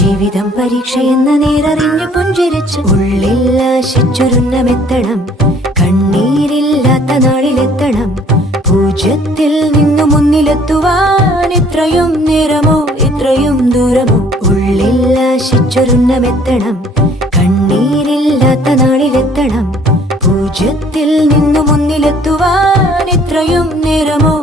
ജീവിതം പരീക്ഷയെന്ന നേരറിഞ്ഞു പുഞ്ചിരിച്ച് ഉള്ളിൽ ആശിച്ചൊരുന്നമെത്തണം. കണ്ണീരില്ലാത്ത നാളിലെത്തണം. പൂജ്യത്തിൽ നിന്നു മുന്നിലെത്തുവാൻ ഇത്രയും നേരമോ ഇത്രയും ദൂരമോ? ഉള്ളിൽ ആശിച്ചൊരുന്നമെത്തണം. കണ്ണീരില്ലാത്ത നാളിലെത്തണം. പൂജ്യത്തിൽ നിന്നു മുന്നിലെത്തുവാൻ ഇത്രയും നേരമോ